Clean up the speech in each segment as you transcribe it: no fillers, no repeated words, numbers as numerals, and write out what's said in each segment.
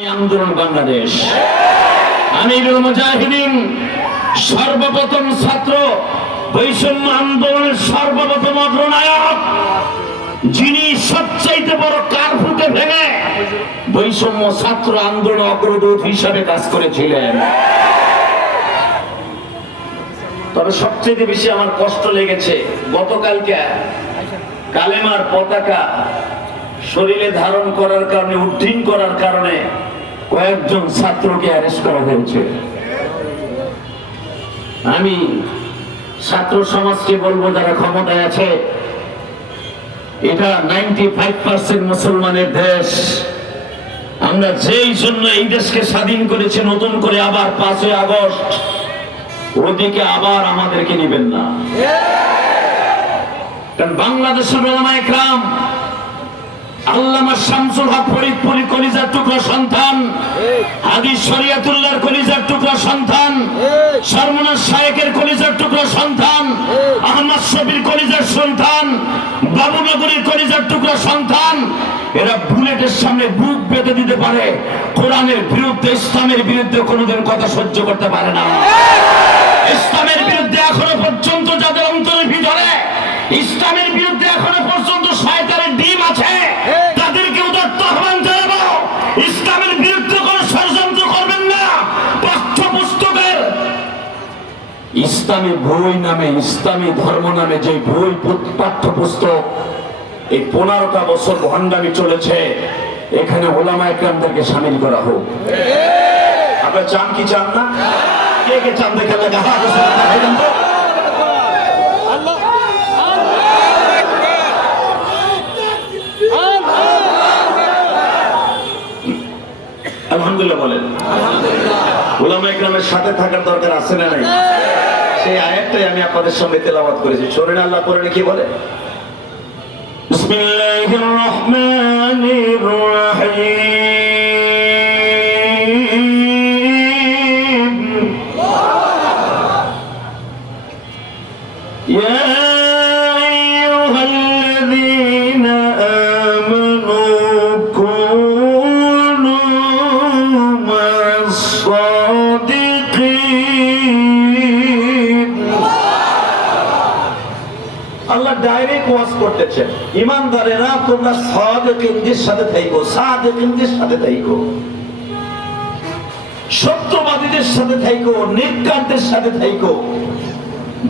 আন্দোলন বাংলাদেশ আমিরুল মুজাহিদিন সর্বপ্রথম ছাত্র বৈষম্য আন্দোলনের সর্বপ্রথম অগ্রনায়ক, যিনি সবচাইতে বড় কারফুকে ভেঙে বৈষম্য ছাত্র আন্দোলন অগ্রদূত হিসাবে কাজ করেছিলেন। তবে সবচেয়ে বেশি আমার কষ্ট লেগেছে গতকালকে কালেমার পতাকা শরীরে ধারণ করার কারণে, উড্ডীন করার কারণে কয়েকজন ছাত্রকে অ্যারেস্ট করা হয়েছে। আমি ছাত্র সমাজকে বলবো, যারা ক্ষমতায় আছে, এটা 95% মুসলমানের দেশ। আমরা যেই জন্য এই দেশকে স্বাধীন করেছি, নতুন করে আবার 5ই আগস্ট ওদিকে আবার আমাদেরকে নিবেন না। কারণ বাংলাদেশের উলামায়ে কেরাম, আল্লামা শামসুল হক ফরিদপুরি কলিজার টুকরা সন্তান, হাদিস শরিয়াতুল্লাহর কলিজার টুকরা সন্তান, সরমনাজ শায়েখের কলিজার টুকরা সন্তান, আহমদ শফির কলিজার সন্তান, বাবুনগরীর কলিজার টুকরা সন্তান, এরা বুলেটের সামনে বুক বেঁধে দিতে পারে, কোরআনের বিরুদ্ধে, ইসলামের বিরুদ্ধে কোনোদিন কথা সহ্য করতে পারে না। ইসলামের বিরুদ্ধে এখনো পর্যন্ত যাদের অন্তরের ভিতরে ইসলামের বিরুদ্ধে এখনো পর্যন্ত শয়তানের ডিম আছে, তাদেরকে উদাত্ত আহ্বান জানাবো, ইসলামের বিরুদ্ধে কোনো ষড়যন্ত্র করবেন না। পাঠ্যপুস্তকের ইসলামী বই নামে, ইসলামী ধর্ম নামে যে বই পাঠ্যপুস্তক এই 15টা বছর ভণ্ডামি চলেছে, এখানে ওলামায়ে কেরামদেরকে শামিল করা হোক। আপনারা চান কি চান না? কে কে চান? দেখে দেখা আলহামদুলিল্লাহ বলেন। উলামায়ে কেরামের সাথে থাকার দরকার আছে না নাই? সেই আয়াতটাই আমি আপনাদের সামনে তেলাওয়াত করেছি। শোনেন আল্লাহ কোরআনে কি বলে? বিসমিল্লাহির রহমানির রহিম। ইয়া আইয়ুহাল্লাযীনা আমানু কুনু মা'আস সাদিকিন। আল্লাহ ডাইরেক্ট ওয়াজ করতেছেন, ইমানদারেরা তোমরা সাদিকিনদের সাথে থাকো, সাদিকিনদের সাথে থাকো, সত্যবাদীদের সাথে থাকো, নেককারদের সাথে থাকো।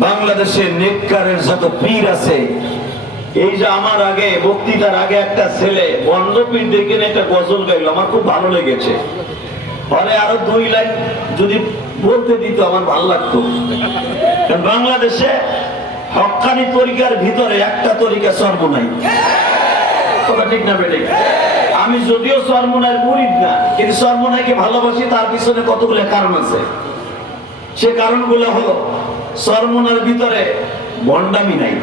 বাংলাদেশের নেককারের যত পীর আছে, এই যে আমার আগে বক্তৃতার আগে একটা ছেলে বন্ধ পীর দেখে একটা গজল গাইলো, আমার খুব ভালো লেগেছে। পরে আরো 2 লাইন যদি বলতে দিত আমার ভালো লাগতো। কারণ বাংলাদেশে হক্কানি তরিকার ভিতরে একটা তরিকা সর্বনাই। কথা ঠিক না বেঠিক? আমি যদিও সর্বনাইয়ের মুরিদ না, কিন্তু সর্বনাইকে ভালোবাসি, তার পিছনে কতগুলো কারণ আছে। সে কারণগুলো হলো, সর্বনার ভিতরে ভণ্ডামি নাই,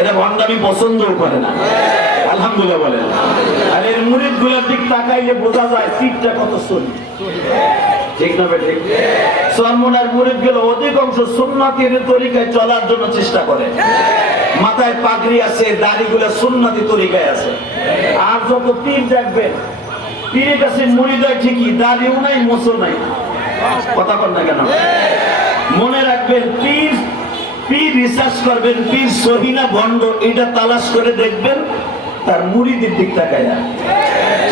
এরা ভণ্ডামি পছন্দও করে না। আলহামদুলিল্লাহ বলেন। আর এর মুরিদ গুলোর দিক তাকাইলে বোঝা যায় সিটটা কত সহি। ঠিক না বেঠিক? সর্বনার মুরিদ গুলো অধিকাংশ সুন্নতের তরিকায় চলার জন্য চেষ্টা করে। মাথায় পাগড়ি আছে, দাড়িগুলো সুন্নতি তরিকায় আছে। আর যত পীর দেখবেন, পীরের কাছে মুরিদ হয় ঠিকই, দাড়িও নাই, মোছও নাই। কথা বল না কেন? মনে রাখবেন, পীর রিসার্চ করবেন, পীর সহি না ভণ্ড এটা তালাশ করে দেখবেন তার মুরিদের দিক তাকায়া।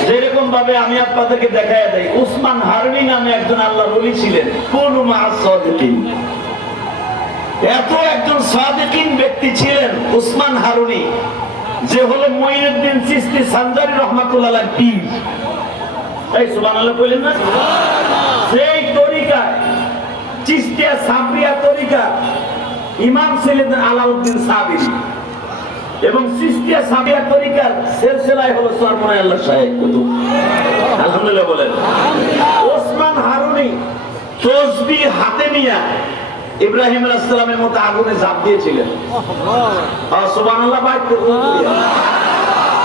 যেরকম ভাবে আমি আপনাদেরকে দেখায়া দেই, উসমান হারুনি নামে একজন আল্লাহর ওলি ছিলেন, কুনু মা'আস সাদিকিন। এত একজন সাদিকিন ব্যক্তি ছিলেন উসমান হারুনি, যে হলো মুঈনুদ্দিন চিশতি সানজারি রাহমাতুল্লাহ আলাইহির পীর। এই সুবহানাল্লাহ বলেন না? সেই তরিকায় চিশতিয়া সাবরিয়া তরিকা ইমাম ছিলেন আলাউদ্দিন সাবিরি, এবং চিশতিয়া সাবরিয়া তরিকার সিলসিলায় হলো সরমনায় আল্লাহ শাহেখ কুতুব। আলহামদুলিল্লাহ বলেন। ওসমান হারুনি তসবিহ হাতে নিয়ে ইব্রাহিম আলাইহিস সালামের মতো আগুনে ঝাঁপ দিয়েছিলেন। সুবহানাল্লাহ ভাই,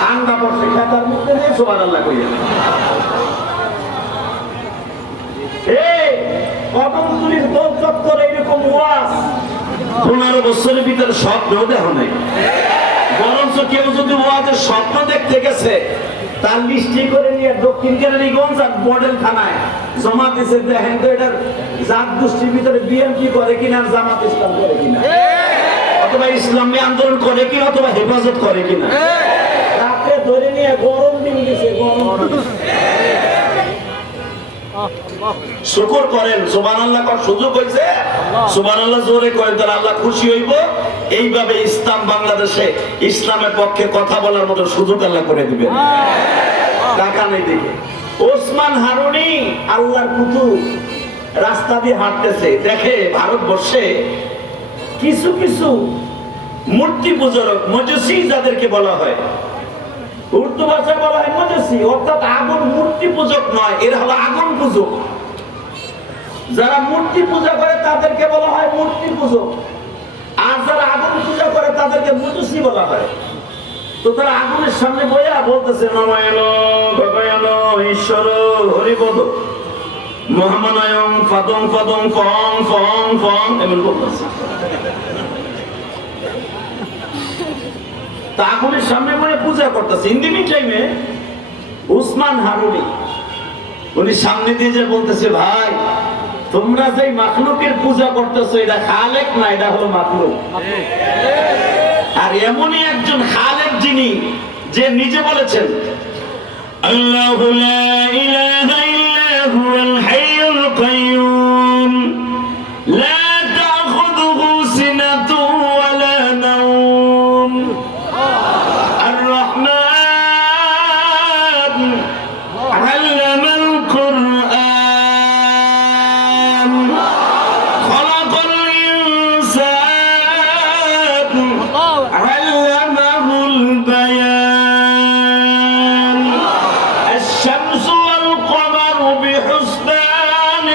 ঠান্ডা পড়ছে, খেতার মধ্যে নিয়ে সুবহানাল্লাহ কইয়া। কদমতলীর গোল চত্বরে এরকম ওয়াজ 15 বছরের ভিতরে স্বপ্নও দেখা নাই। বরঞ্চ কেউ যদি ওয়াজের স্বপ্ন দেখতে গেছে, তার লিস্টি করে নিয়ে দক্ষিণ কেরানীগঞ্জ আর মডেল থানায় জমা দিয়েছে। দেখেন তো এটার জাত গোষ্ঠীর ভিতরে বিএনপি করে কিনা, জামাত ইসলাম করে কিনা, অথবা ইসলামী আন্দোলন করে কিনা, অথবা হেফাজত করে কিনা। রাতে ধরে নিয়ে গরম দিন দিছে, গরম। শুকর করেন, সুবহানাল্লাহ কর সুযোগ হইছে, সুবহানাল্লাহ জোরে করেন, তাহলে আল্লাহ খুশি হইব। এইভাবে ইসলাম বাংলাদেশে ইসলামের পক্ষে কথা বলার মতো সুযোগ আল্লাহ করে দিবেন। টাকা নেই দেখে ওসমান হারুনি আল্লাহর কুতুব রাস্তা দিয়ে হাঁটতেছে, দেখে ভারতবর্ষে কিছু কিছু মূর্তি পূজক মজুসি, যাদেরকে বলা হয় উর্দু ভাষায় বলা হয় মজুসি, অর্থাৎ আগুন মূর্তি পূজক নয়, এরা হলো আগুন পূজক। যারা মূর্তি পূজা করে তাদেরকে বলা হয় মূর্তি পূজক, আর যারা আগুন পূজা করে তাদেরকে মজুসি বলা হয়। তো তারা আগুনের সামনে বইয়া বলতেছে নমায়ন ভগবান ঈশ্বর হরিপদ মহামানয়ং ফাদং ফাদং ফং ফং ফং এমন বলতেছে। তা আগুনের সামনে বইয়া পূজা করতেছে। ইন দি মিন টাইমে উসমান হারুনি উনি সামনে দিয়ে যে বলতেছে, ভাই তোমরা যে মাখলুকের পূজা করতেছো এটা খালেক না, এটা হলো মাখলুক। আর এমনই একজন খালেক যিনি, যে নিজে বলেছেন আল্লাহু লা ইলাহা ইল্লা হুয়াল হাইয়ুল কাইয়্যুম লা তাখুযুহু সিনাতুন ওয়া লা নাওম আর রাহমান আল্লামাল কুরআন খালাকাল ইনসান আল্লামাহুল বায়ান আশ-শামসু ওয়াল কমারু বিহুসবান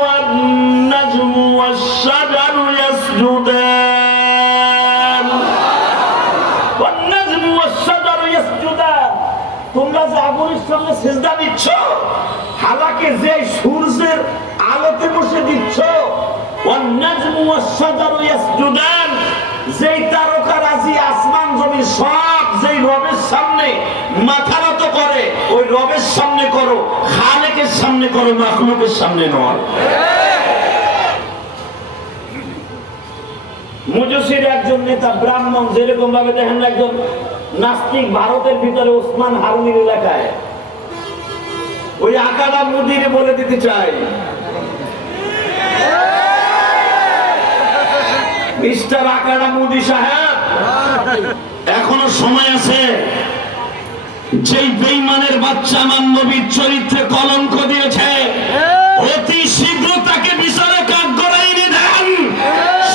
ওয়ান নাজমু ওয়াশ-শাজারু ইয়াসজুদান ওয়ান নাজমু ওয়াশ-শাজারু ইয়াসজুদান। তোমরা যে আগুনের সামনে সিজদা দিচ্ছ, হালাকে যে সূর্যের আলোতে বসে দিচ্ছ, ওয়ান নাজমু ওয়াশ-শাজারু ইয়াসজুদান, যেই তারকারাজি আসমান জমিন সব যেই রবের সামনে মাথা নত করে, ওই রবের সামনে করো, খালেকের সামনে করো, মাখলুকের সামনে নয়। মুজুসির একজন নেতা ব্রাহ্মণ, যেরকম ভাবে দেখেন একজন নাস্তিক ভারতের ভিতরে ওসমান হারুনির এলাকায় ওই আকারা মুদিরে বলে দিতে চাই, মিস্টার আকারা মুদি সাহেব, এখনো সময় আছে। যেই বেঈমানের বাচ্চা আমার নবীর চরিত্রে কলঙ্ক দিয়েছে, অতি শীঘ্র তাকে বিচারে কাঠগড়ায় এনে দেন।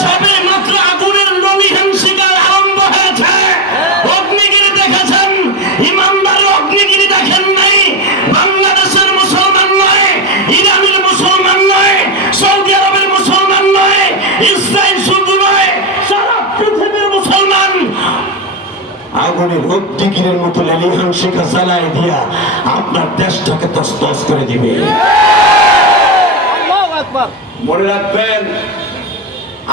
সবে মাত্র আগুনের নবীহীন শিকার আরম্ভ হয়েছে। অগ্নিগিরি দেখেছেন, ইমানদার অগ্নিগিরি দেখেন নাই। বাংলাদেশের মুসলমান নয়, ইরানের মুসলমান নয়, সৌদি আরবের মুসলমান নয়, ইসরায়েল শুধু নয়, সারা পৃথিবীর মুসলমান আগুনের অগ্নিগিরির মতো লেলিহান শিখা জ্বালায় দিয়া আপনার দেশটাকে তছনছ করে দিবে। মনে রাখবেন,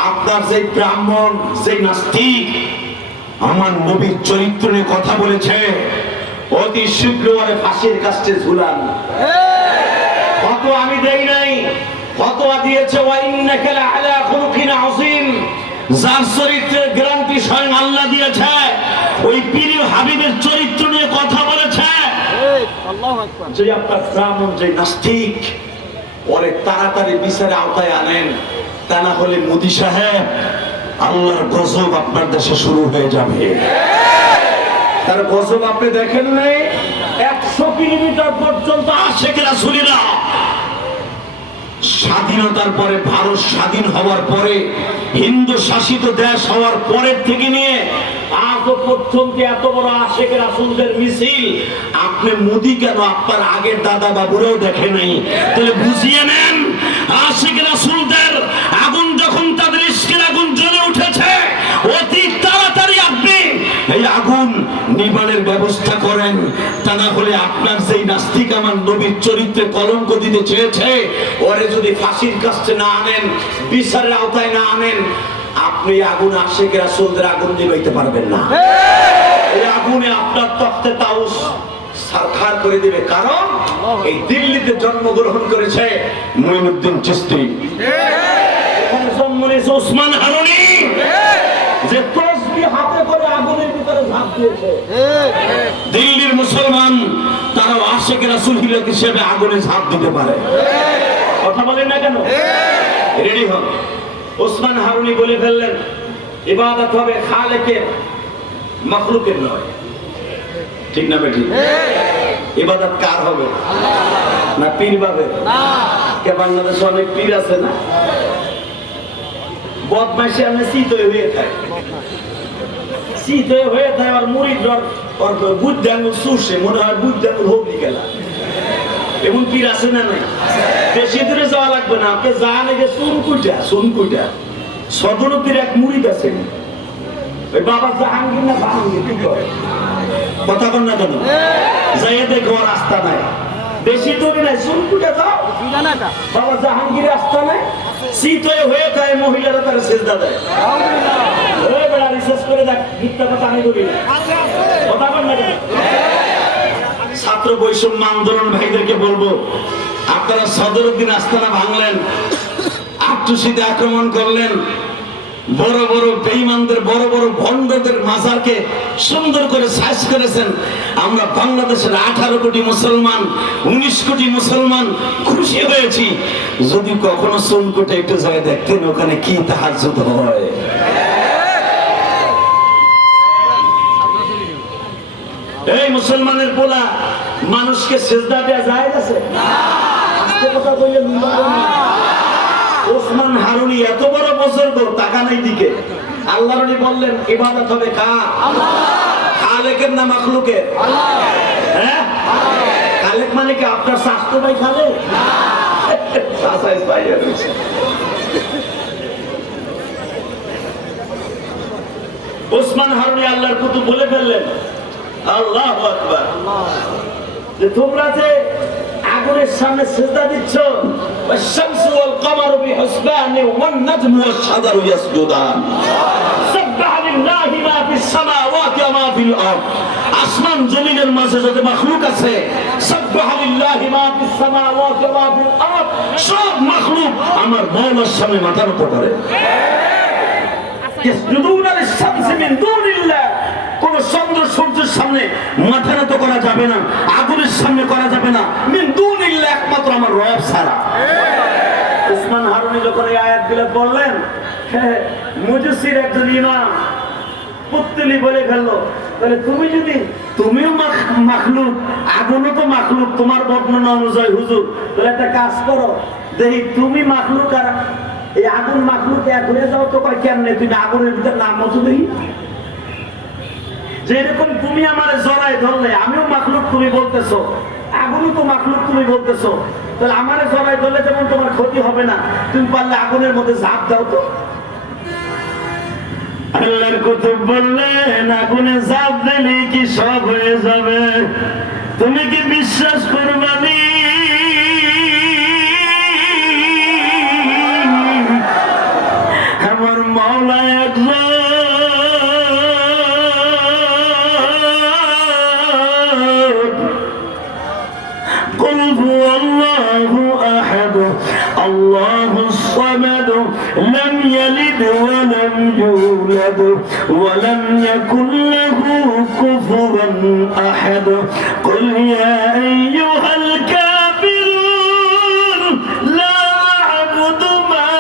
আপনার যে ব্রাহ্মণ, যে নাস্তিক আমার নবীর চরিত্র নিয়ে কথা বলেছে, অতি শীঘ্র ফাঁসির কাস্টে ঝুলান। কত আমি দেই নাই, ফতোয়া দিয়েছে ওয়া ইন্নাকা লাআলা খুলুকিন আযীম, যার চরিত্রের গ্যারান্টি স্বয়ং আল্লাহ দিয়েছে, ওই প্রিয় হাবিবের চরিত্র নিয়ে কথা বলেছে। যে আপনার ব্রাহ্মণ, যে নাস্তিক, ওরে তাড়াতাড়ি বিচারে আওতায় আনেন, তা না হলে মোদি সাহেব আল্লাহর গজব আপনার দেশে শুরু হয়ে যাবে। তার গজব আপনি দেখেন নাই, 100 কিলোমিটার পর্যন্ত আশিক রাসূলিরা স্বাধীনতার পরে, ভারত স্বাধীন হওয়ার পরে, হিন্দু শাসিত দেশ হওয়ার পরের থেকে নিয়ে আজও পর্যন্ত এত বড় আশিক রাসূলদের মিছিল আপনি মোদি কেন আপনার আগের দাদা বাবুরাও দেখে নাই? তাহলে বুঝিয়ে নেন, আশিক রাসূলদের আগুন যখন তাদের ইশকের আগুন জ্বলে উঠেছে, অতি তাড়াতাড়ি আপনি এই আগুন নিবানের ব্যবস্থা করেন। তা না হলে আপনার যেই নাস্তিক আমার নবীর চরিত্রে কলঙ্ক দিতে চেয়েছে, ওরে যদি ফাঁসির কাছে না আনেন, বিচারের আওতায় না আনেন, আপনি আগুন আশিক রাসূলদের আগুন নিভাইতে পারবেন না। এই আগুনে আপনার তখতে তাউস সারখার করে দিবে। কারণ এই দিল্লিতে জন্মগ্রহণ করেছে মুঈনুদ্দিন চিশতি, এখানে জন্ম নিয়েছে ওসমান হারুনি, যে তসবিহ হাতে করে আগুনের ভিতরে ঝাঁপ দিয়েছে। দিল্লির মুসলমান তারাও আশিক রাসূল হিসেবে আগুনে ঝাঁপ দিতে পারে। কথা বলেন না কেন? রেডি হন। ওসমান হারুনি বলে ফেললেন ইবাদত হবে খালেকের, মাখলুকের নয়। ঠিক না বেঠিক? ইবাদত কার হবে? না পীর বাবে? কে বাংলাদেশে অনেক পীর আছে না? বদমাইশি আমি শীতই হয়ে থাকে, শীতই হয়ে থাকে। আর মুড়ির বুদ্ধ আঙুল চুষে মনে হয় বুদ্ধ আঙুল হোক গেলা। এমন পীর আছে না? নাই। বেশি দূরে যাওয়া লাগবে না, আপনি যান এই যে সোনকুইটা সদরতির এক মুরিদ আছে, ওই বাবা জাহাঙ্গীর না জাহাঙ্গীর কি করে কথা বল না কেন? যাইয়ে দেখো রাস্তা নাই, বেশি দূরে নাই, সোনকুইটা যাও, বাবা জাহাঙ্গীর রাস্তা নাই। শীত হয়ে যায়, মহিলারা তারা সেজদা দেয়। বেড়া রিসার্চ করে দেখ, মিথ্যা কথা আমি বলি না, কথা বল না কেন? ছাত্র বৈষম্য আন্দোলন ভাইদেরকে বলবো, আপনারা সদরুদ্দিন আস্তানা ভাঙলেন, আট্টুসিতে আক্রমণ করলেন, বড় বড় বেঈমানদের বড় বড় ভণ্ডদের মাজারকে সুন্দর করে সাইজ করেছেন। আমরা বাংলাদেশের 18 কোটি মুসলমান, 19 কোটি মুসলমান খুশি হয়েছি। যদি কখনো সোনকোটে একটু যায় দেখতেন ওখানে কি তাহাজ্জুদ হয়। এই মুসলমানের পোলা মানুষকে সেজদা দেয়া যায় আছে? আজকে কথা কইলে ওসমান হারুনি এত বড় বুজুর্গ, টাকা নাই দিকে। আল্লাহ নবী বললেন ইবাদত হবে কার? খালেকের না মাখলুকের? হ্যাঁ, খালেক মানে কি আপনার শাস্ত্র ভাই খালেক? ওসমান হারুনি আল্লাহর কুতুব বলে ফেললেন, আল্লাহু আকবার, যে তোমরা যে আগুনের সামনে সিজদা দিচ্ছ, والشمس والقمر بحسبان والنجم والشجر يسجدان سبح لله ما في السماوات وما في الارض। আসমান জমিনের মাঝে যত মাখলুক আছে, سبح لله ما في السماوات وما في الارض, সব মাখলুক আমার মাওলার সামনে মাথা নত করে। يسجدون للشمس من دون الله, কোন চন্দ্র সূর্যের সামনে মাথা নত করা যাবে না, আগুনের সামনে করা যাবে না, মিন দুনিল্লাহ, একমাত্র আমার রব ছাড়া। ওসমান হারুনি যখন এই আয়াতগুলো বললেন, মুজসির একজন ইমাম পুত্তলি বলে ফেললো, তাহলে তুমি যদি তুমিও মাখলুক, আগুনও তো মাখলুক, তোমার বর্ণনা অনুযায়ী হুজুর, তাহলে একটা কাজ করো, দেখি তুমি মাখলুক আর এই আগুন মাখলুক এক হয়ে যাও তো। কয় কেমনে? তুমি আগুনের ভিতরে নাম মতো দেখি, যেরকম তুমি আমার জড়াই ধরলে আমিও মাখলুক তুমি বলতেছো, আগুনও তো মাখলুক তুমি বলতেছো, তাহলে আমারে জড়াই ধরলে যেমন তোমার ক্ষতি হবে না, তুমি পারলে আগুনের মধ্যে ঝাঁপ দাও তো। আল্লাহর কুতুব বললেন আগুনে ঝাঁপ দিলে কি সব হয়ে যাবে? তুমি কি বিশ্বাস করবানি? আমার মাওলা একজন, الله الصمد لم يلد ولم يولد ولم يكن له كفوا أحد قل يا أيها الكافرون لا أعبد ما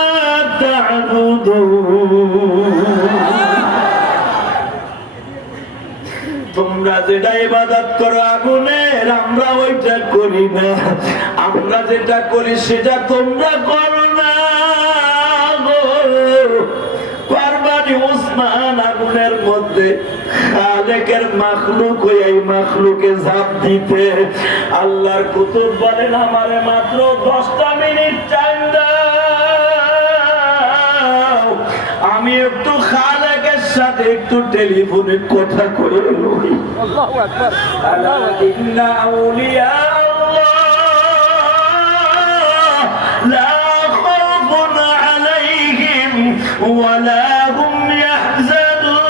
تعبدون। তোমরা যেটা ইবাদত করো আগুনের, আমরা ওইটা করি না, আমরা যেটা করি সেটা তোমরা করো না। পারবানি ওসমান আগুনের মধ্যে খালেকের মাখলুক হয়ে এই মাখলুকে ঝাঁপ দিতে। আল্লাহর কুতুব বলেন আমারে মাত্র 10টা মিনিট টাইম দাও, আমি একটু খালেকের সাথে একটু টেলিফোনে কথা করে লই। আল্লাহু আকবার, আল্লাহু আকবার। ইন্না আউলিয়া আল্লাহ লা খাউফুন আলাইহিম ওয়া লা হুম ইয়াহজানুন।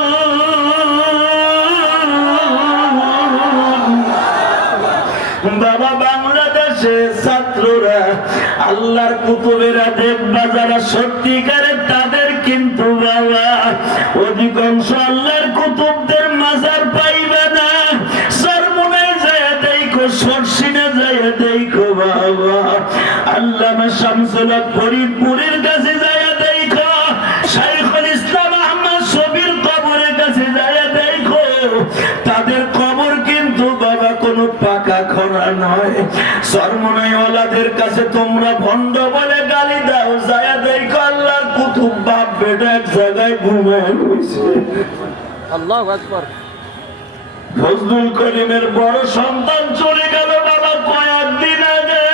আসছে ছাত্ররা, আল্লাহর কুতুবেরা দেখবা যারা সত্যিকারের তাদের কিন্তু বাবা অধিকাংশ আল্লাহর কুতুবদের মাজার পাইবে না। সরমুনায় যায় দেখো, সরসিনা যায় দেখো বাবা, আল্লামা শামসুল হক ফরিদপুরের কাছে যায় দেখো, শাইখুল ইসলাম আহমদ শফির কবরের কাছে যায় দেখো, তাদের কবর কিন্তু বাবা কোনো পাকা খোঁড়া নয়। সরমুনাই ওয়ালাদের কাছে তোমরা ভণ্ড বলে গালি দাও, যায় দেখো আল্লাহর কুতুব বাপ বেটা এক জায়গায় ঘুমায় রয়েছে। আল্লাহু আকবার। ফজলুল করিমের বড় সন্তান চলে গেল বাবা কয়েকদিন আগে,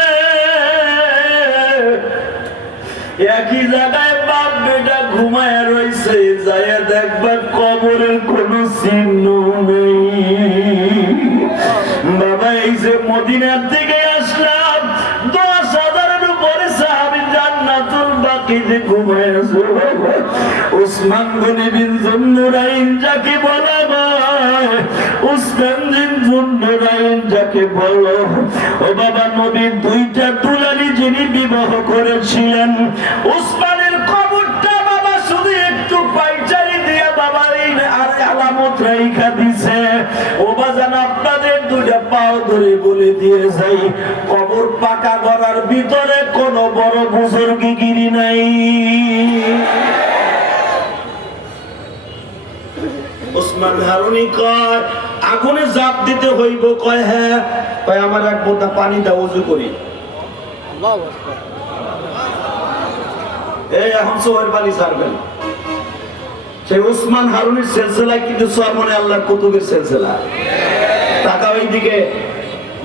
একই জায়গায় বাপ বেটা ঘুমায় রয়েছে, যায় দেখবার কবরের কোন চিহ্ন নেই। বাবা এই যে মদিনার থেকে আসলাম, 10,000-এর উপরে সাহাবী জান্নাতুল বাকিতে ঘুমায় আছে বাবা। উসমান গনি বিন যুন্নুরাইন যাকে বলা হয়, উসমান বিন যুন্নুরাইন যাকে বলো, ও বাবা নবীর দুইটা দুলালি যিনি বিবাহ করেছিলেন, উসমানের কবরটা বাবা শুধু একটু পাইচারি দিয়ে বাবা এই আর আলামত রাইখা দিছে। ও বাজান আপনাদের দুইটা পাও ধরে বলে দিয়ে যাই, কবর পাকা করার ভিতরে কোনো বড় বুজুর্গিগিরি নাই। ওসমান হারুনি কয় আগুনে জাপ দিতে হইব, কয় হ্যাঁ, কয় আমার এক বোতল পানি দাও ওযু করি। আল্লাহু আকবার। এই এখন সোহের পানি ছাড়বেন। সেই ওসমান হারুনির সিলসিলায় কিন্তু সরমনে আল্লাহর কুতুবের সিলসিলা। টাকা ওইদিকে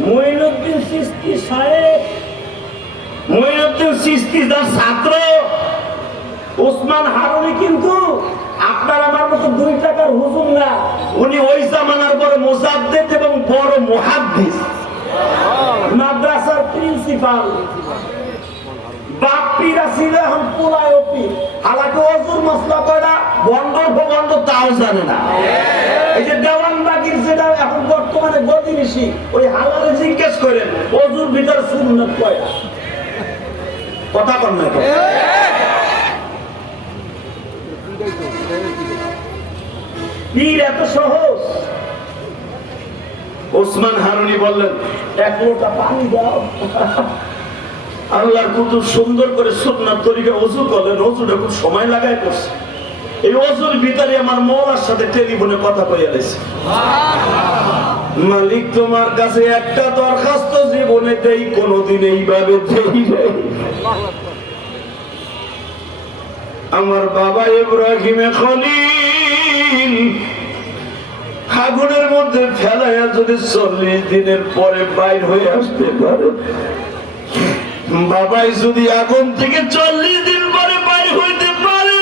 মুঈনুদ্দিন চিশতি সাহেব, মুঈনুদ্দিন চিশতি যার ছাত্র ওসমান হারুনি কিন্তু আপনার আমার মতো 2 টাকার হুজুর না, উনি ওই জামানার বড় মুজাদ্দিদ এবং বড় মুহাদ্দিস, মাদ্রাসার প্রিন্সিপাল। বাপ্পিরা ছিল এখন পোলায় অপি, হালাকে অজুর মশলা কয়টা বন্ধ ভবন্ধ তাও জানে না। এই যে দেওয়ানবাগির যেটা এখন বর্তমানে গদিনিশি, ওই হালারে জিজ্ঞেস করেন অজুর ভিতর সুন্নত কয়টা, কথা কন না। পীর এত সহজ। ওসমান হারুনি বললেন 1 লোটা পানি দাও। আল্লাহর কুতুব সুন্দর করে সুন্নাত তরিকা ওযু করলেন, ওযুটা খুব সময় লাগায় করছে। এই ওযুর ভিতরে আমার মওলার সাথে টেলিফোনে কথা কইয়া লাইছে, মালিক তোমার কাছে একটা দরখাস্ত জীবনে দেই, কোনোদিন এইভাবে দেই নাই। আমার বাবা ইব্রাহিমে খলিল আগুনের মধ্যে ফেলাইয়া যদি 40 দিনের পরে বাইর হয়ে আসতে পারে, বাবাই যদি আগুন থেকে 40 দিন পরে বাইর হইতে পারে,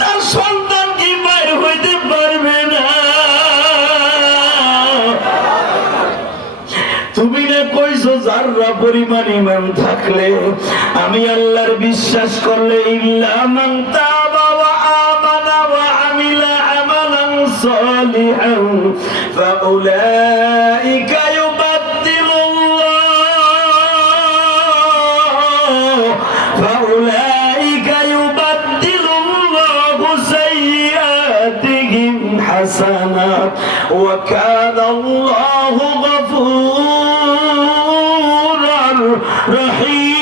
তার সন্তান কি বাইর হইতে পারবে না? তুমি না কইছো যাররা পরিমাণ ঈমান থাকলে, আমি আল্লাহর বিশ্বাস করলে, ইল্লা মান তাবা ওয়া আমানা ওয়া আমিলা আমালান সালিহান ফাউলাইকা ইউবাদদিলুল্লাহু সাইয়্যাতিহিম হাসানাত ওয়া কানা আল্লাহু গফুরার রহিম।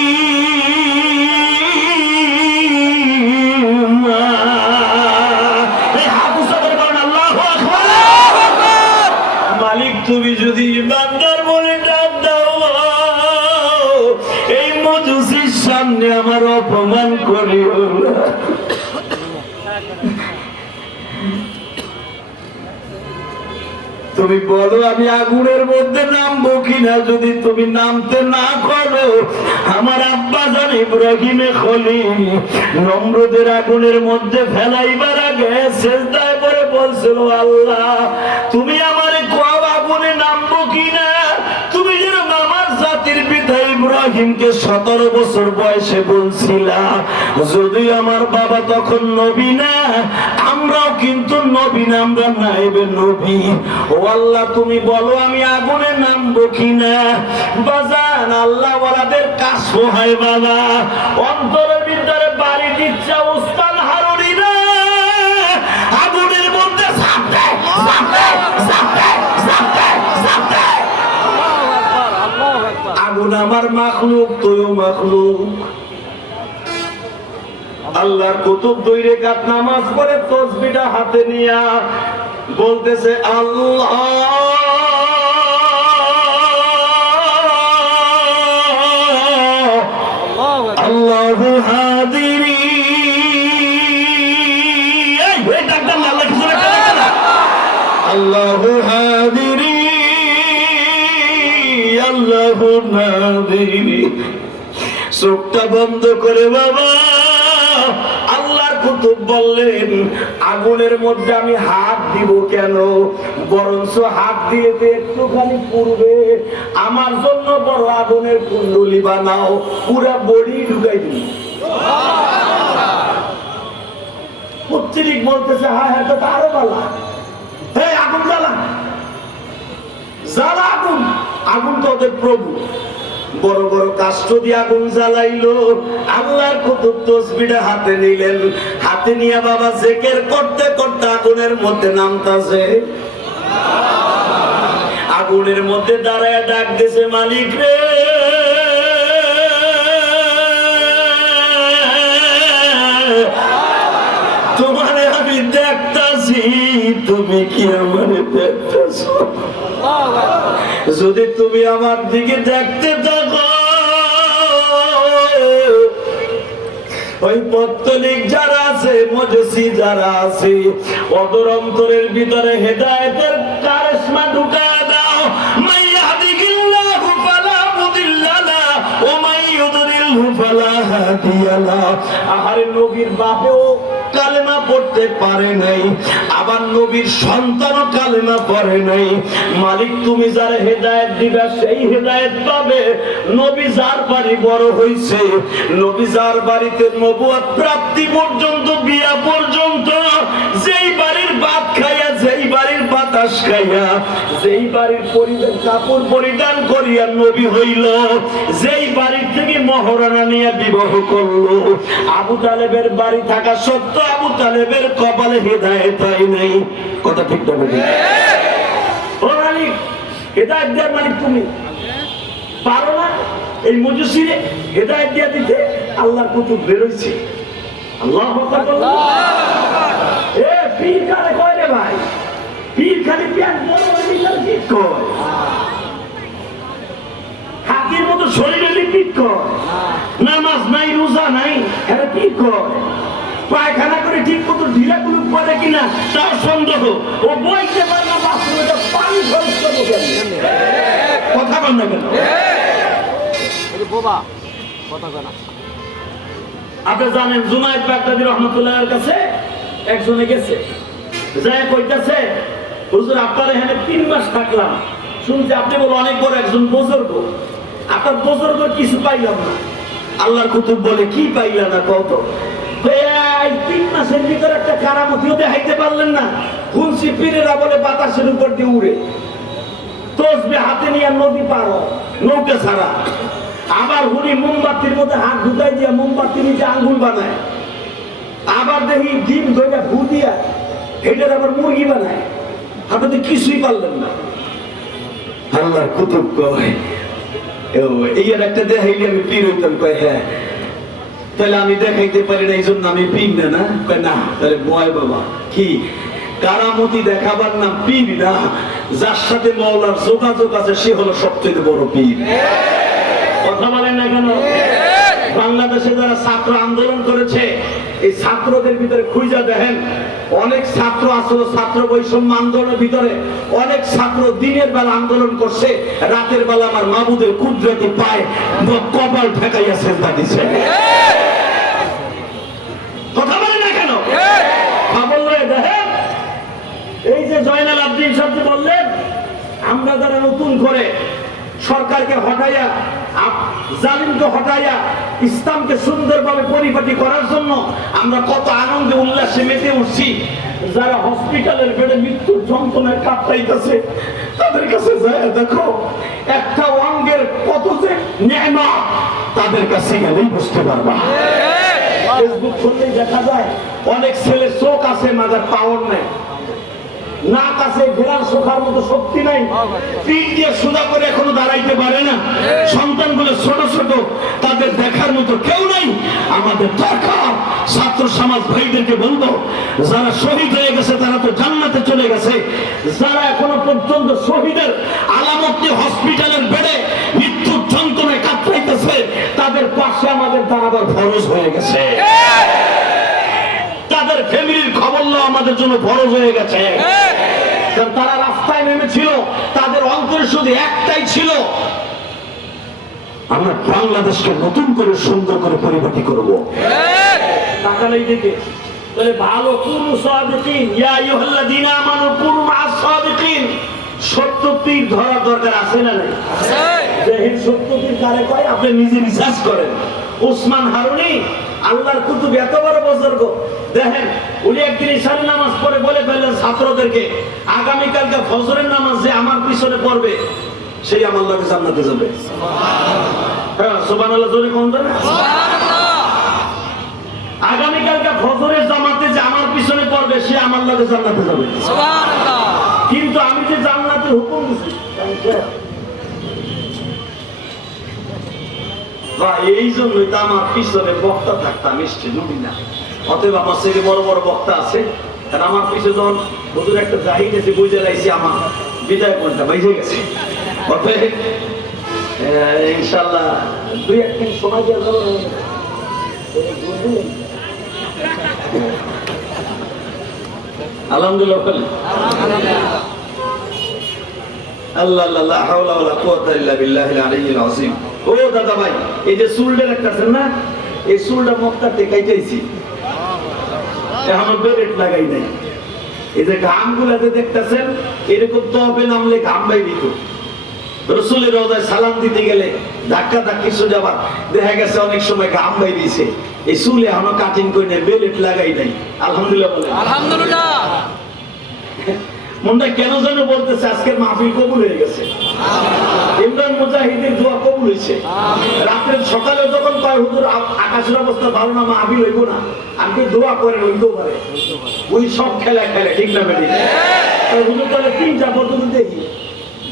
এই হাফেজ বলেন আল্লাহু আকবার। মালিক তুমি যদি ইমানদার বলে ডাক দাও, এই মজুসির সামনে আমার অপমান করিও না। তুমি বলো আমি আগুনের মধ্যে নামবো কিনা, যদি তুমি নামতে না করো, আমার আব্বা জান ইব্রাহিমে খলিল নমরুদের আগুনের মধ্যে ফেলাইবার আগে সিজদায় পড়ে বলছিল, আল্লাহ তুমি আমারে কও আগুনে নামবো কিনা, তুমি যেরকম আমার জাতির পিতা ইব্রাহিমকে 17 বছর বয়সে বলছিলা, যদি আমার বাবা তখন নবী না, আমরাও কিন্তু নবী না, আমরা নাইবে নবী। ও আল্লাহ তুমি বলো আমি আগুনে নামবো কিনা। বাজান আল্লাহ ওয়ালাদের কাশফ হয় বাবা, অন্তরের ভিতরে বাড়ি দিচ্ছে উস্তাদ হারুনিরা আগুনের মধ্যে ঝাঁপ দেয়, ঝাঁপ দেয়, ঝাঁপ দেয়, ঝাঁপ দেয়, ঝাঁপ দেয়। আল্লাহু আকবার। আগুন আমার মাখলুক, তুইও মাখলুক। আল্লাহর কুতুব 2 রাকাত নামাজ পড়ে তাসবিহটা হাতে নিয়া বলতেছে আল্লাহ আল্লাহু হাদিরি। এই ওই ডাক্তার না, আল্লাহ কিছু একটা ডাক্তার না। আল্লাহু হাদিরি আল্লাহু নাদিরি। চোখটা বন্ধ করে বাবা আল্লাহর কুতুব বললেন আগুনের মধ্যে আমি হাত দিব কেন, বরঞ্চ হাত দিয়ে একটুখানি পূর্বে আমার জন্য বড় আগুনের কুণ্ডলি বানাও, পুরা বডি ঢুকাই দিই। পত্রিক বলতেছে হ্যাঁ হ্যাঁ তো আরো বালা, হ্যাঁ আগুন জ্বালা, জ্বালা আগুন। আগুন তো ওদের প্রভু, বড় বড় কাষ্ঠ দিয়ে আগুন জ্বালাইলো। আল্লাহর কুতুব তাসবিহটা হাতে নিলেন, হাতে নিয়ে বাবা জিকির করতে করতে আগুনের মধ্যে নামতাছে। আগুনের মধ্যে দাঁড়ায় ডাক দিছে মালিক রে তোমারে আমি দেখতাছি, তুমি কি আমারে দেখতাছো? যদি তুমি আমার দিকে দেখতে থাকো ওই পত্তলিক যারা আছে, মজসি যারা আছে, ওদের অন্তরের ভিতরে হেদায়েতের কারিশমা ঢুকায় দাও। মাইয়াহদিকিল্লাহু ফালা মুদিল্লা লাহু ওয়া মাইয়ুদ্লিলহু ফালা হাদিয়া লাহু। আহারে নবীর বাপেও কালেমা পড়তে পারে নাই, আবার নবীর সন্তানও কালেমা পড়ে নাই। মালিক তুমি যার হেদায়েত দিবা সেই হেদায়েত পাবে। নবী যার বাড়ি বড় হইছে, নবী যার বাড়িতে নবুয়ত প্রাপ্তি পর্যন্ত, বিয়া পর্যন্ত, যেই বাড়ির ভাত খাইয়া, যেই বাড়ির বাতাস খাইয়া, যেই বাড়ির কাপড় পরিধান করিয়া নবী হইল, যেই বাড়ির থেকে মহারানা নিয়ে বিবাহ করলো, আবু তালেবের বাড়ি থাকা সত্য আবু তালেবের কপালে হেদায়েত হয় নাই। কথা ঠিক না বলি? ও মালিক, হেদায়েত দেওয়ার মালিক তুমি, পারো না এই মজুসিরে হেদায়েত দিয়া দিতে? আল্লাহর কুতুব বেরোইছে। আল্লাহু আকবার। এ পীর কারে কয় রে ভাই? পীর খালি প্যান্ট বড় হইলে কি কয়? হাতির মতো শরীরে লিপিট কয়, নামাজ নাই রোজা নাই, এরা কি কয়? পায়খানা করে ঠিক মতো ঢিলা কুলুপ করে কিনা তার সন্দেহ। ও বইতে পারে না, বাথরুমে পানি খরচ করবো কেন? কথা বল না কেন? আপনি জানেন জুনায়েদ বাগদাদী রহমতুল্লাহর কাছে একজনে গেছে, যায় কইতাছে হুজুর আপনার এখানে 3 মাস থাকলাম, শুনছি আপনি বলে অনেক বড় একজন বুজুর্গ, আপনার বুজুর্গ কিছু পাইলাম না। আল্লাহর কুতুব বলে কি পাইলা না কত? এই 3 মাসের ভিতরে একটা কারামতিও দেখাইতে পারলেন না। শুনছি পীরেরা বলে বাতাসের উপর দিয়ে উড়ে, তসবিহ হাতে নিয়ে নদী পার হয় নৌকা ছাড়া। আবার হুনি মোমবাতির মধ্যে হাত ঢুকাই দিয়া মোমবাতি নিচে আঙ্গুল বানায়। আবার দেখি ডিম ধরে ভু দিয়া এটার আবার মুরগি বানায়। আপনি তো কিছুই পারলেন না। আল্লাহর কুতুব কয় এই একটা দেখাইলে আমি পীর হইতাম। কয় হ্যাঁ, তাহলে আমি দেখাইতে পারি না এই জন্য আমি পীর না? কয় না, তাহলে বয় বাবা কি কারামতি দেখাবার নাম পীর না, যার সাথে মাওলার যোগাযোগ আছে সে হলো সবচেয়ে বড় পীর। কথা বলেন না কেন? বাংলাদেশে যারা ছাত্র আন্দোলন করেছে, এই ছাত্রদের ভিতরে খুঁজা দেখেন, অনেক ছাত্র আসলে ছাত্র বৈষম্য আন্দোলনের ভিতরে অনেক ছাত্র দিনের বেলা আন্দোলন করছে, রাতের বেলা আমার মাবুদের কুদরতি পায় কপাল ঠেকাইয়া সেজদা দিছে। কথা বলেন না কেন? বললে দেখেন, এই যে জয়নাল আবদিন সাহেব বললেন আমরা যারা নতুন করে সরকারকে হটাইয়া, জালিমকে হটাইয়া ইসলামকে সুন্দরভাবে পরিপাটি করার জন্য আমরা কত আনন্দে উল্লাসে মেতে উঠছি। যারা হসপিটালের বেডে মৃত্যুর যন্ত্রণায় কাটাইতেছে তাদের কাছে যায় দেখো একটা অঙ্গের কত যে নেমা, তাদের কাছে গেলেই বুঝতে পারবা। ফেসবুক খুললেই দেখা যায় অনেক ছেলে চোখ আছে মাঝে পাওয়ার নেই, নাক আছে ঘেরার শোকার মতো শক্তি নাই, পিঠ দিয়ে সোজা করে এখনো দাঁড়াইতে পারে না, সন্তানগুলো ছোট ছোট, তাদের দেখার মতো কেউ নাই। আমাদের দরকার ছাত্র সমাজ ভাইদেরকে বলবো, যারা শহীদ হয়ে গেছে তারা তো জান্নাতে চলে গেছে, যারা এখনো পর্যন্ত শহীদের আলামত নিয়ে হসপিটালের বেডে মৃত্যুর যন্ত্রণায় কাতরাইতেছে, তাদের পাশে আমাদের দাঁড়াবার ফরজ হয়ে গেছে। তাদের ফ্যামিলির খবর নেওয়া আমাদের জন্য ফরজ হয়ে গেছে। কারণ তারা রাস্তায় নেমেছিল, তাদের অন্তরে শুধু একটাই ছিল, আমরা বাংলাদেশকে নতুন করে সুন্দর করে পরিপাটি করবো। টাকা নেই দেখে তাহলে ভালো কুনু সাদিকিন, ইয়া আইয়ুহাল্লাযীনা আমানু কুনু মা'আস সাদিকিন। সত্য তীর ধরার দরকার আছে না নাই? দেখেন সত্য তীর কারে কয়, আপনি নিজে রিসার্চ করেন। উসমান হারুনি আল্লাহর কুতুব, এত বড় বুজুর্গ, দেখেন উনি একদিন ইশারের নামাজ পড়ে বলে ফেললেন ছাত্রদেরকে, আগামীকালকে ফজরের নামাজ যে আমার পিছনে পড়বে সেই আমার লগে জান্নাতে যাবে। হ্যাঁ সুবহানাল্লাহ, জোরে কোন না? আগামীকালকে ফজরের জামাতে যে আমার পিছনে পড়বে সে আমার লগে জান্নাতে যাবে। কিন্তু আমি যে জান্নাতের হুকুম দিছি, এই জন্যই তো আমার পিছনে বক্তা থাকতাম মিষ্টি নুবি না। অতএব আমার থেকে বড় বড় বক্তা আছে, কারণ আমার পিছনে যখন হুজুর একটা জাহিদ এসে বুঝে লাইছি, আমার বিদায় কোনটা বেজে গেছে। অতএব ইনশাল্লাহ দুই একদিন সময় দেওয়া যাবে। আলহামদুলিল্লাহ, আল্লাহ আল্লাহ লা হাওলা ওয়ালা কুওয়াতা ইল্লা বিল্লাহিল আলিয়্যিল আযীম। ও দাদা ভাই, এই যে চুলটা রাখতেছেন না, এই চুলটা মুখটাতে কাটাইছি, এখনো বেরেট লাগাই নাই। এই যে ঘামগুলাতে দেখতেছেন, এরকম তবে নামলে ঘাম বাই দিত। রাসূলের রওজায় সালাম দিতে গেলে ধাক্কা ধাক্কি সোজাবার দেখা গেছে অনেক সময় ঘাম বাই দিয়েছে। এই চুলে এখনো কাটিং করে নেই, বেলেট লাগাই নাই। আলহামদুলিল্লাহ বলেন আলহামদুলিল্লাহ। মনটা কেন যেন বলতেছে আজকের মাহফিল কবুল হয়ে গেছে, ইমরান মুজাহিদের দোয়া কবুল হয়েছে। রাত্রের সকালে যখন কয় হুজুর আকাশের অবস্থা ভালো না, মাহফিল হইব না, আপনি দোয়া করেন হইতেও পারে। উনি সব খেলা খেলে, ঠিক না বেটি? হুজুর তাহলে 3টা পর্যন্ত দেখি,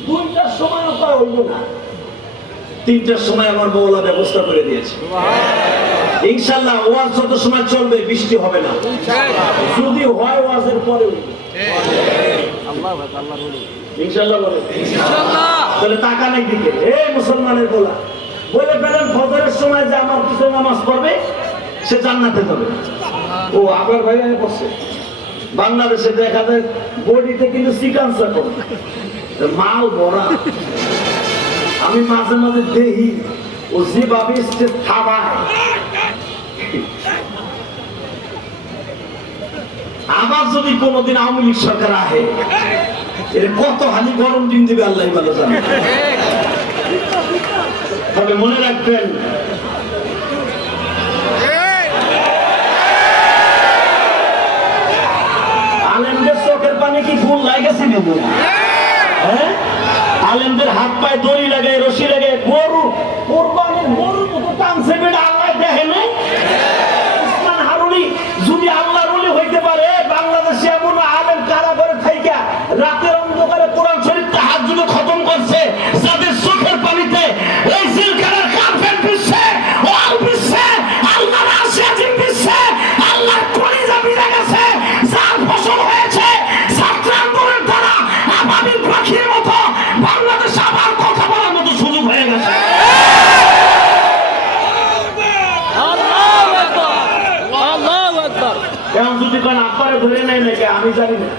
2টার সময়ও কয় হইব না, 3টার সময় আমার মওলা ব্যবস্থা করে দিয়েছে। ইনশাআল্লাহ ওয়াজ যত সময় চলবে বৃষ্টি হবে না, যদি হয় ওয়াজের পরে ইনশাআল্লাহ বলে। তাহলে টাকা নেই দিকে এ মুসলমানের বলা বলে ফেলেন, ফজরের সময় যে আমার পিছনে নামাজ পড়বে সে জান্নাতে যাবে। ও আপনার ভাই পড়ছে বাংলাদেশে দেখা যায় বডিতে কিন্তু চিকেন চাকন মাল ভরা। আমি মাঝে মাঝে দেখি ও যেভাবে থাবায়, আবার যদি কোনদিন আওয়ামী লীগ সরকার আহে, এর কত হানি গরম দিন দিবে আল্লাহ ভালো জানে। তবে মনে রাখবেন, আলেমদের চোখের পানি কি ফুল লাগেছে নেব? হ্যাঁ, আলেমদের হাত পায়ে দড়ি লাগে, রশি লাগে, গরু কোরবানির গরুর মতো টানছে বেটা, আল্লাহ দেখে নাই? উসমান হারুনি যদি আল্লাহর ওলি হইতে পারে, বাংলাদেশে এমন আলেম কারাগারে থাইকা রাতের অন্ধকারে কোরআন শরীফ তাহাজ্জুদে খতম করছে, যাদের চোখের পানিতে এই জিলকারের কাফের বিচ্ছে, ওয়াল বিচ্ছে, আল্লাহর আরশে আজিম বিচ্ছে, আল্লাহর কলিজা বিরে গেছে, যার ফসল হয়েছে ছাত্র আন্দোলনের দ্বারা আবাবিল পাখির মতো বাংলাদেশ আবার কথা বলার মতো সুযোগ হয়ে গেছে। এখন যদি কোন আব্বারে ধরে নেয় নাকি আমি জানি না,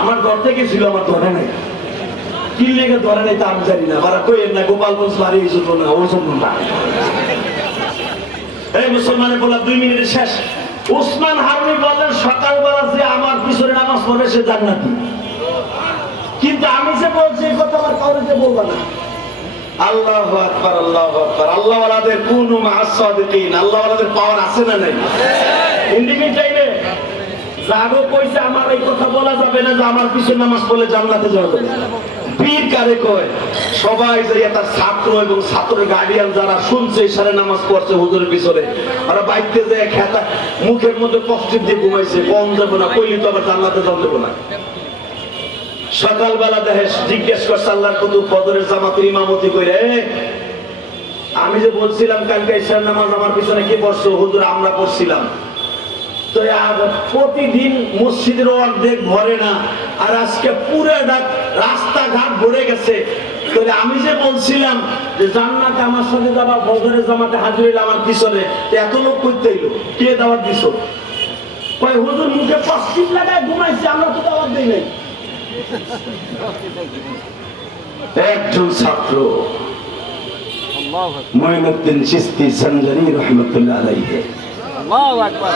আমার ঘর থেকে ছিল, আমার ধরে নাই, কি লেগে ধরে নাই তা আমি জানি না। আমার কই না গোপালগঞ্জ বাড়ি এই জন্য না, ওই জন্য না। এই মুসলমানের বলা 2 মিনিটের শেষ। উসমান হারুনি বললেন সকালবেলা যে আমার পিছনে নামাজ পড়বে সে জান্নাতি, কিন্তু আমি যে বলছি এই কথা আমার কাউকে বলবো না। আল্লাহু আকবার, আল্লাহু আকবার। আল্লাহ ওয়ালাদের কুনু মা'আস সাদিকিন, আল্লাহ ওয়ালাদের পাওয়ার আছে না নাই? ইন্ডিকেট চাইবে রাগও কইছে আমার এই কথা বলা যাবে না যে আমার পিছনে নামাজ পড়লে জান্নাতে যাওয়া যাবে। পীর কারে কয়? সবাই যাইয়া তার ছাত্র এবং ছাত্রের গার্ডিয়ান যারা শুনছে সারে নামাজ পড়ছে হুজুরের পিছনে, ওরা বাইতে যায় খেতা মুখের মধ্যে কষ্ট দিয়ে ঘুমাইছে, কম যাবো না, কইলি তো আবার জান্নাতে যাওয়া যাবো না। সকালবেলা দেখে জিজ্ঞেস করছে আল্লাহর কুতুব ফজরের জামাতের ইমামতি কইরে, আমি যে বলছিলাম কালকে ঈশার নামাজ আমার পিছনে কি পড়ছো? হুজুর আমরা পড়ছিলাম। তো প্রতিদিন মসজিদের অর্ধেক ভরে না, আর আজকে পুরো রাস্তাঘাট ভরে গেছে। তাহলে আমি যে বলছিলাম যে জান্নাতে আমার সাথে যাবা, ফজরের জামাতে হাজির হইলে আমার পিছনে, এত লোক করতে এলো, কে দাওয়াত দিছো? কয় হুজুর মুখে প্লাস্টিক লাগায় ঘুমাইছে, আমরা তো দাওয়াত দিই নাই। একজন ছাত্র আল্লাহু আকবার, মঈনুদ্দিন চিশতি সঞ্জারি রহমাতুল্লাহ আলাইহি, আল্লাহু আকবার,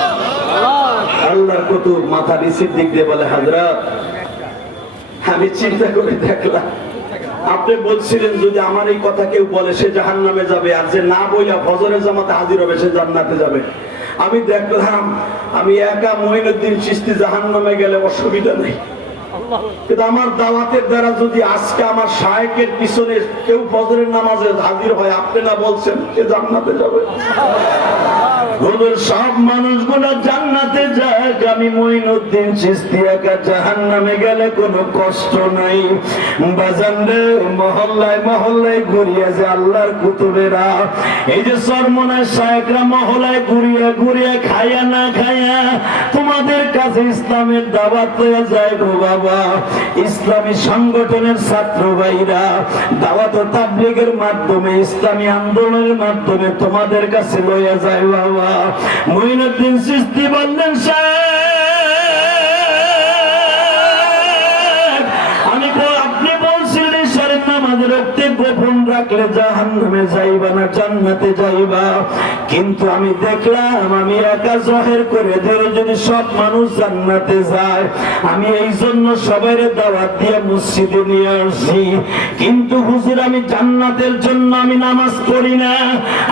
আল্লাহু আকবার। আল্লাহর কুতুব মাথা নিচের দিক দিয়ে বলে, হযরত আমি চিন্তা করে দেখলাম আপনি বলছিলেন যদি আমার এই কথা কেউ বলে সে জাহান্নামে যাবে, আর যে না বইলা ফজরের জামাতে হাজির হবে সে জান্নাতে যাবে। আমি দেখলাম আমি একা মঈনুদ্দিন চিশতি জাহান্নামে গেলে অসুবিধা নেই, কিন্তু আমার দাওয়াতের দ্বারা যদি আজকে আমার শায়েখের পিছনে কেউ ফজরের নামাজে হাজির হয়, আপনি না বলছেন কে জান্নাতে যাবে? হুজুর সব মানুষগুলো জান্নাতে যায়, আমি মঈনুদ্দিন চিশতি একা জাহান্নামে গেলে কোনো কষ্ট নাই। বাজান রে, মহল্লায় মহল্লায় ঘুরিয়ে যে আল্লাহর কুতুবেরা, এই যে চরমনায় শায়েখরা মহল্লায় ঘুরিয়ে ঘুরিয়ে খাইয়া না খাইয়া তোমাদের কাছে ইসলামের দাওয়াত হয়ে যায় গো বাবা। ইসলামী সংগঠনের ছাত্র ভাইরা দাওয়াত ও তাবলীগের মাধ্যমে, ইসলামী আন্দোলনের মাধ্যমে তোমাদের কাছে লইয়া যায় বাবা। মঈনুদ্দিন চিশতি বললেন, আমি আপনি বলছিলেন ঈশারের নামাজ রক্তে গোপন রাখলে জাহান্নামে যাইবা না জান্নাতে যাইবা, কিন্তু আমি দেখলাম আমি একা জহের করে ধরে যদি সব মানুষ জান্নাতে যায়, আমি এই জন্য সবাই দাওয়াত দিয়ে মসজিদে নিয়ে আসি। কিন্তু হুজুর আমি জান্নাতের জন্য আমি নামাজ পড়ি না,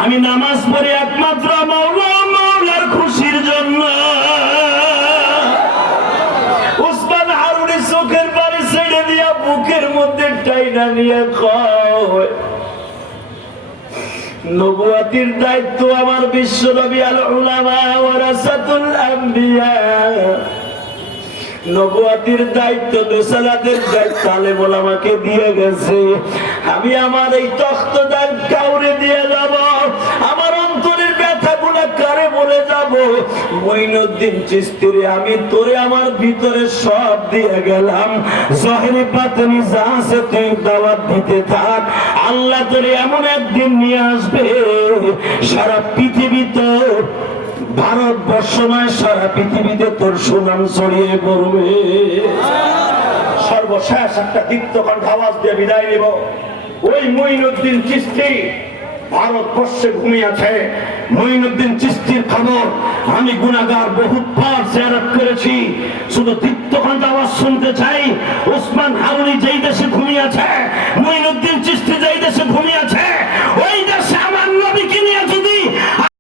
আমি নামাজ পড়ি একমাত্র মাওলার খুশির জন্য। উসমান হারুনি চোখের পানি ছেড়ে দিয়া বুকের মধ্যে টাইনা নিয়ে কয়, নবুয়াতির দায়িত্ব আমার বিশ্বনবী আল উলামা ওয়ারাসাতুল আম্বিয়া, নবুয়াতির দায়িত্ব দোসালাতের দায়িত্ব আলেম ওলামাকে দিয়ে গেছে। আমি আমার এই তখ্তদান কাউরে দিয়ে যাব, আমার অন্তরের ব্যথাগুলা কারে বলে যাব? মঈনুদ্দিন চিশতিরে আমি তোরে আমার ভিতরে সব দিয়ে গেলাম, জাহিরি বাতিনি যা আছে তুই দাওয়াত দিতে থাক। আল্লাহ তোরে এমন একদিন নিয়ে আসবে সারা পৃথিবীতে, ভারতবর্ষ নয় সারা পৃথিবীতে তোর সুনাম ছড়িয়ে পড়বে। সর্বশেষ একটা দীপ্তকণ্ঠ আওয়াজ দিয়ে বিদায় নিব। ওই মঈনুদ্দিন চিশতি ভারতবর্ষে ঘুমিয়ে আছে। মঈনুদ্দিন চিশতির খবর আমি গুনাহগার বহুতবার জিয়ারত করেছি, শুধু দীপ্তকণ্ঠ আওয়াজ শুনতে চাই।